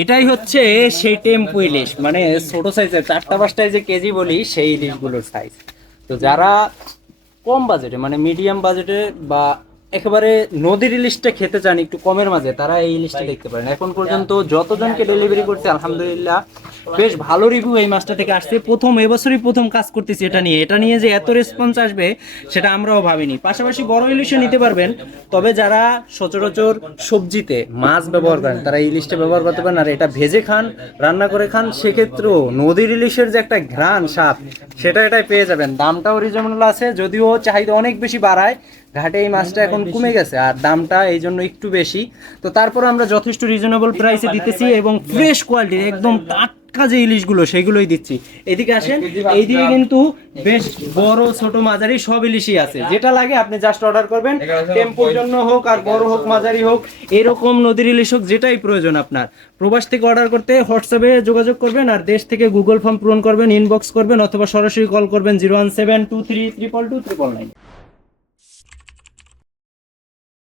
এটাই হচ্ছে সেই টেম্পো ইলিশ, মানে ছোট সাইজের 4-5টায় যে কেজি বলি সেই ইলিশগুলোর সাইজ। তো যারা কম বাজেটে মানে মিডিয়াম বাজেটে বা একেবারে নদীর ইলিশটা খেতে চান একটু কমের মাঝে, তারা এই ইলিশটা দেখতে পারেন। এখন পর্যন্ত যতজনকে ডেলিভারি করছে আলহামদুলিল্লাহ বেশ ভালো রিভিউ এই মাছটা থেকে আসছে। প্রথম এবছরই প্রথম কাজ করতেছি এটা নিয়ে যে এত রেসপন্স আসবে সেটা আমরাও ভাবিনি। পাশাপাশি বড় ইলিশও নিতে পারবেন, তবে যারা সচরাচর সবজিতে মাছ ব্যবহার করেন তারা এই ইলিশটা ব্যবহার করতে পারেন। আর এটা ভেজে খান, রান্না করে খান, সেক্ষেত্রেও নদীর ইলিশের যে একটা ঘ্রাণ স্বাদ সেটা এটাই পেয়ে যাবেন। দামটাও রিজনেবল আছে, যদিও চাহিদা অনেক বেশি বাড়ায়, ঘাটে এই মাছটা এখন কমে গেছে আর দামটা এই জন্য একটু বেশি। তো তারপর আমরা যথেষ্ট রিজনেবল প্রাইসে দিতেছি এবং ফ্রেশ কোয়ালিটির একদম টাটকা যে ইলিশগুলো সেগুলোই দিচ্ছি। এদিকে আসেন, এইদিকে কিন্তু বেশ বড় ছোট মাঝারি সব ইলিশই আছে, যেটা লাগে আপনি জাস্ট অর্ডার করবেন। টেম্পোর জন্য হোক আর বড় হোক মাঝারি হোক এরকম নদীর ইলিশ হোক যেটাই প্রয়োজন আপনার, প্রবাস থেকে অর্ডার করতে হোয়াটসঅ্যাপে যোগাযোগ করবেন, আর দেশ থেকে গুগল ফর্ম পূরণ করবেন, ইনবক্স করবেন অথবা সরাসরি কল করবেন 01723222999।